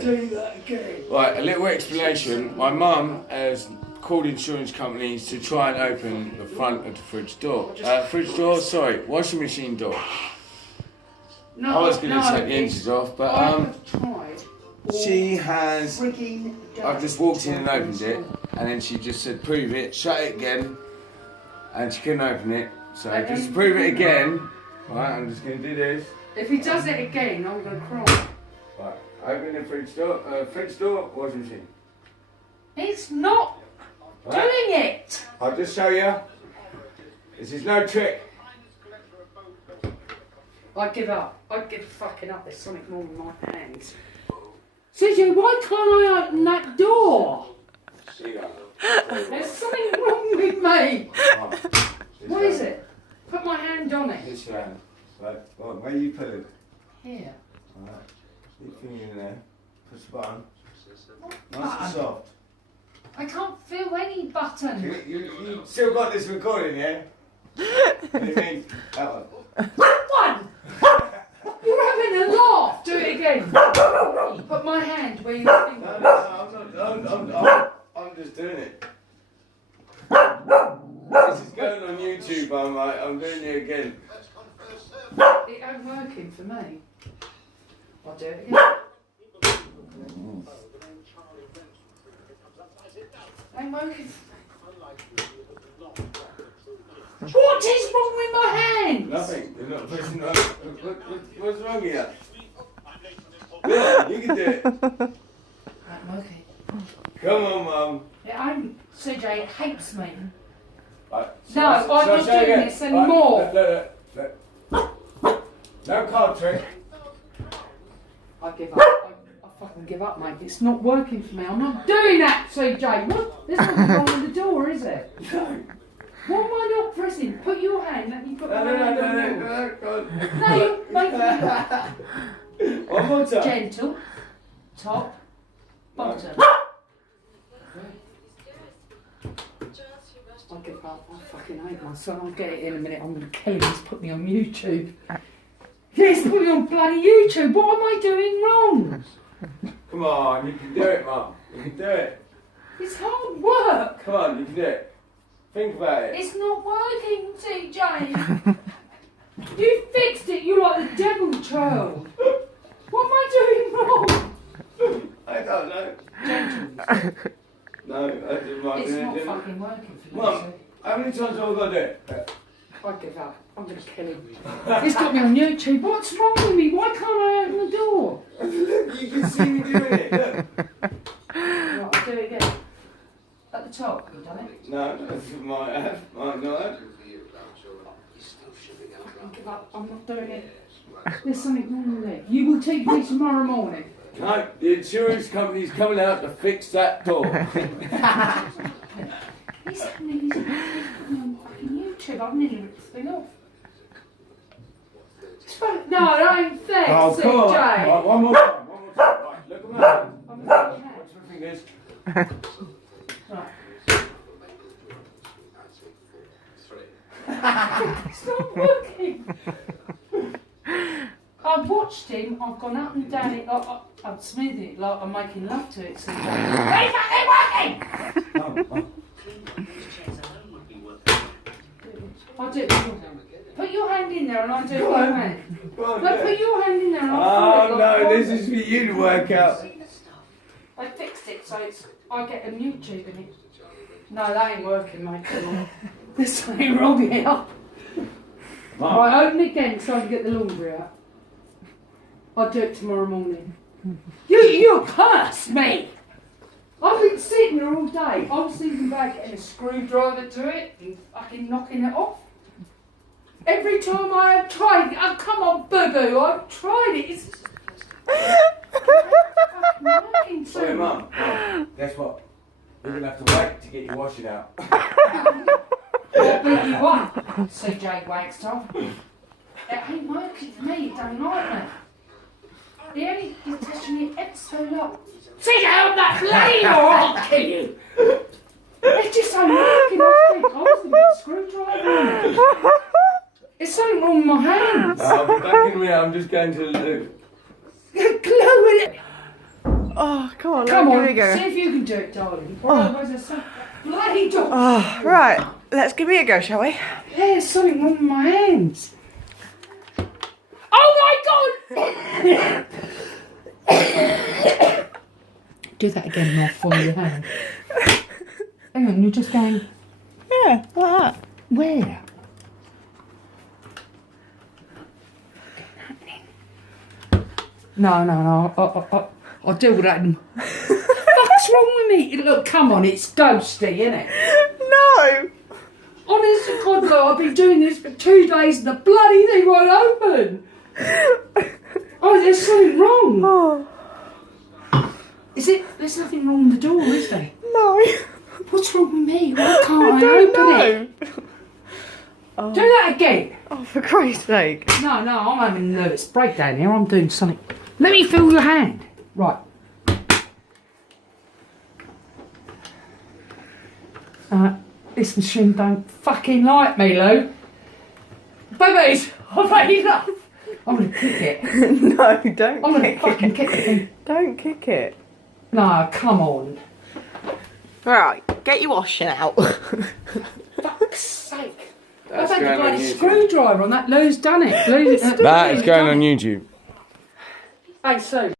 Do that again. Right, a little explanation. My mum has called insurance companies to try and open the front of the fridge door. Washing machine door. No, I was going to take the hinges off, but I've tried. she has. Frigging I've just walked in and opened it, and then she just said, "Prove it." Shut it again, and she couldn't open it. So just prove it again. Right, I'm just going to do this. If he does it again, I'm going to cry. Right, open the fridge door, washing machine. It's not Right. doing it. I'll just show you. This is no trick. I give up. I give fucking up. There's something more in my hands. CJ, why can't I open that door? There's something wrong with me. Right. What is it? Put my hand on it. This hand. Right, where you put it? Here. Alright. Stick your finger in there. Push the button. Nice Button? and soft. I can't feel any button. You still got this recording, yeah? What do you mean? That one. That one! You're having a laugh. Do it again. Put my hand where you think. No, I'm just doing it. This is going on YouTube, I'm doing it again. It ain't working for me. I'll do it again. Ain't working for me. What is wrong with my hands? Nothing. You're not pushing on. What's wrong here? Yeah, you can do it. Ain't working. Come on, Mum. It ain't. CJ, it hates me. Right, No, I'm not doing this anymore. No card trick. I give up. I fucking give up, mate. It's not working for me. I'm not doing that, CJ. What? There's nothing wrong with the door, is it? No. Why am I not pressing? Put your hand. Let me put my hand on yours. No. No, you're making me One more time. gentle. Top. Bottom. I give up. I fucking hate myself. I'll get it in a minute. I'm going to kill him. He's put me on YouTube. He's put me on bloody YouTube. What am I doing wrong? Come on, you can do it, Mum. You can do it. It's hard work. Come on, you can do it. Think about it. It's not working, CJ. You fixed it. You're like the devil child. What am I doing wrong? I don't know. Gentle. No, I didn't mind It's doing not it. fucking working for me. Mum, so how many times have I got to do it? I give up. I'm going to kill him. He's got me on YouTube. What's wrong with me? Why can't I open the door? Look, you can see me doing it. Look. Right, I'll do it again. At the top, you done it? No, might have. Might not have. I give up. I'm not doing it. There's something wrong with it. You will take me tomorrow morning. No, the insurance company's coming out to fix that door. He's put me on fucking YouTube. I've nearly ripped the thing off. No, it ain't fair, Oh, come on. CJ. Right, one more time. Right, look at my hand. I'm not doing Watch my fingers. that. Right. It's not working. I've watched him. I've gone up and down it. I've smoothed it like I'm making love to it. CJ. It's fucking working. I'll do it with your hand. Put your hand in there and I'll do it with my hand. Go on, No, do put it. your hand in there and I'll Oh do it like no, this is for you to work out. I fixed it so I get a YouTube in it. No, that ain't working, mate. Come on. There's something wrong here. Mum, Right, open it again so I can get the laundry out. I'll do it tomorrow morning. You cursed me! I've been sitting here all day. I was thinking about getting a screwdriver to it and fucking knocking it off. Every time I have tried it, oh come on, boo-boo, I've tried it. It's fucking working sorry, too. Mum. Guess what? We're gonna have to wait to get your washing out. I'll beat you up, CJ Wagstaff. It ain't working for me, it don't like me. The only you're touching it ever so long. CJ, I'm not playing or I'll kill you. It's just so working, I think. I was going to get a screwdriver in it. There's something wrong with my hands. I'll be back in a minute, I'm just going to the loo. Glue in it. Oh, come on, Come give on, me a go. see if you can do it, darling. Otherwise there's some bloody dog. Oh, right, let's give it a go, shall we? Yeah, there's something wrong with my hands. Oh my God! Do that again and I'll follow your hand. Hang on, you're just going, Yeah, like that. where? No. I'll deal with that. What's wrong with me? Look, come on, it's ghosty, isn't it? No! Honest to God, look, I've been doing this for 2 days and the bloody thing won't open. Oh, there's something wrong. Oh, There's nothing wrong with the door, is there? no. What's wrong with me? Why can't I don't open know. it? Do that again. Oh, for Christ's sake. No, I'm having a nervous breakdown here. I'm doing something. Let me feel your hand. Right. This machine don't fucking like me, Lou. Babies, I've had enough. I'm going to kick it. No, don't I'm going to kick fucking it. kick the thing. Don't kick it. No, come on. Right, get your washing out. Fuck's sake. I've That's had the going on bloody YouTube. screwdriver on that. Lou's done it. That is going on YouTube. Hey, Sue.